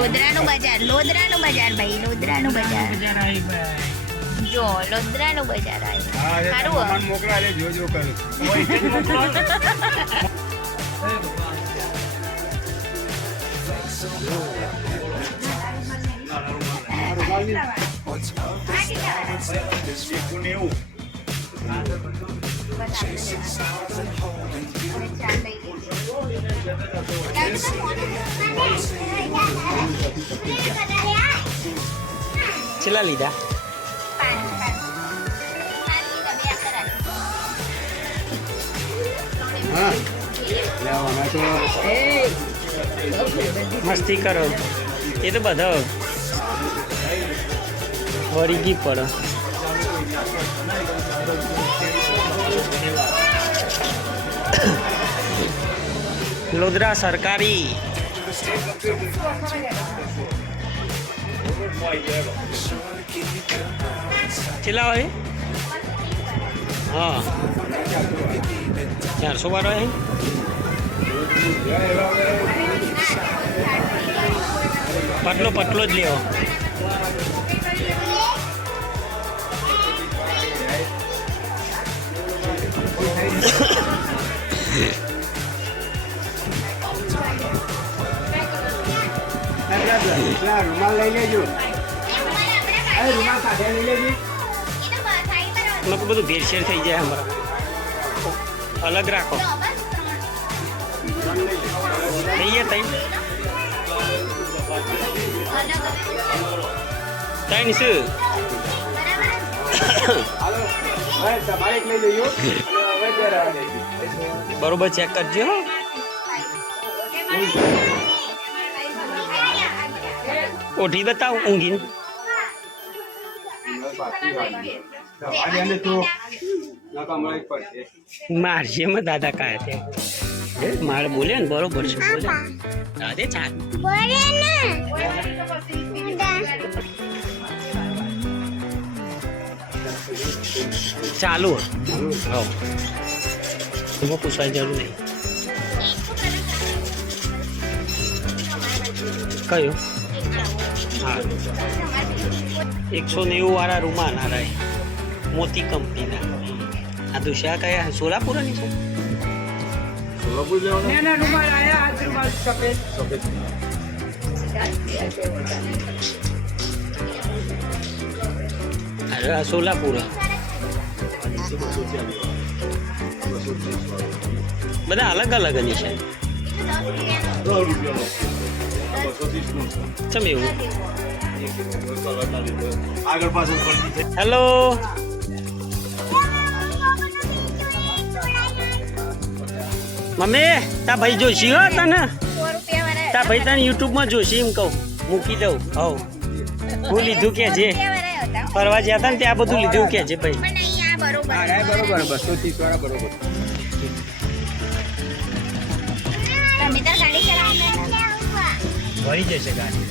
બજાર લોદરાનું બજાર ભાઈ લોદરાનું બજાર. જો લોદરાનું બજાર આવી. સારું મન મોકલા લે જોજો કરું છેલ્લા લીધા. મસ્તી કરો. એ તો બધા વળી ગી પડો. લોધરા સરકારી. કેટલા હોય હા. ચારસો બાર હોય પટલો પટલો જ લેવો. પેલા રૂમાલ લઈ બધું ભેરશેર થઈ જાય અમારા. અલગ રાખો. થઈ ગયા તઈ. ત્રણ શું બરોબર ચેક કરજો. ઓઢી બતાવ ઊંઘીને. મારશે એમાં દાદા કાય છે. મારે બોલે ને બરોબર છે બોલે. દાદે ચાલ ચાલુ હા. એમાં પૂછવાની જરૂર નહીં. કયું? હા. એકસો નેવું વાળા રૂમાલ રહે મોતી કંપનીના. આ દુશા કયા સોલાપુરની છે? સોલાપુર લેવાના આ સોલાપુર. બધા અલગ અલગની છે હેલો મમ્મી તા ભાઈ જોશી હો તને? તા ભાઈ તને યુટ્યુબમાં જોશી એમ કહું. મૂકી દઉં. હવ. હું લીધું કે છે ફરવા જ્યાં હતા ને ત્યાં બધું લીધું કે છે ભાઈ. બરોબર. બસો ત્રીસ વાળા બરોબર. ભરી જશે ગાડી.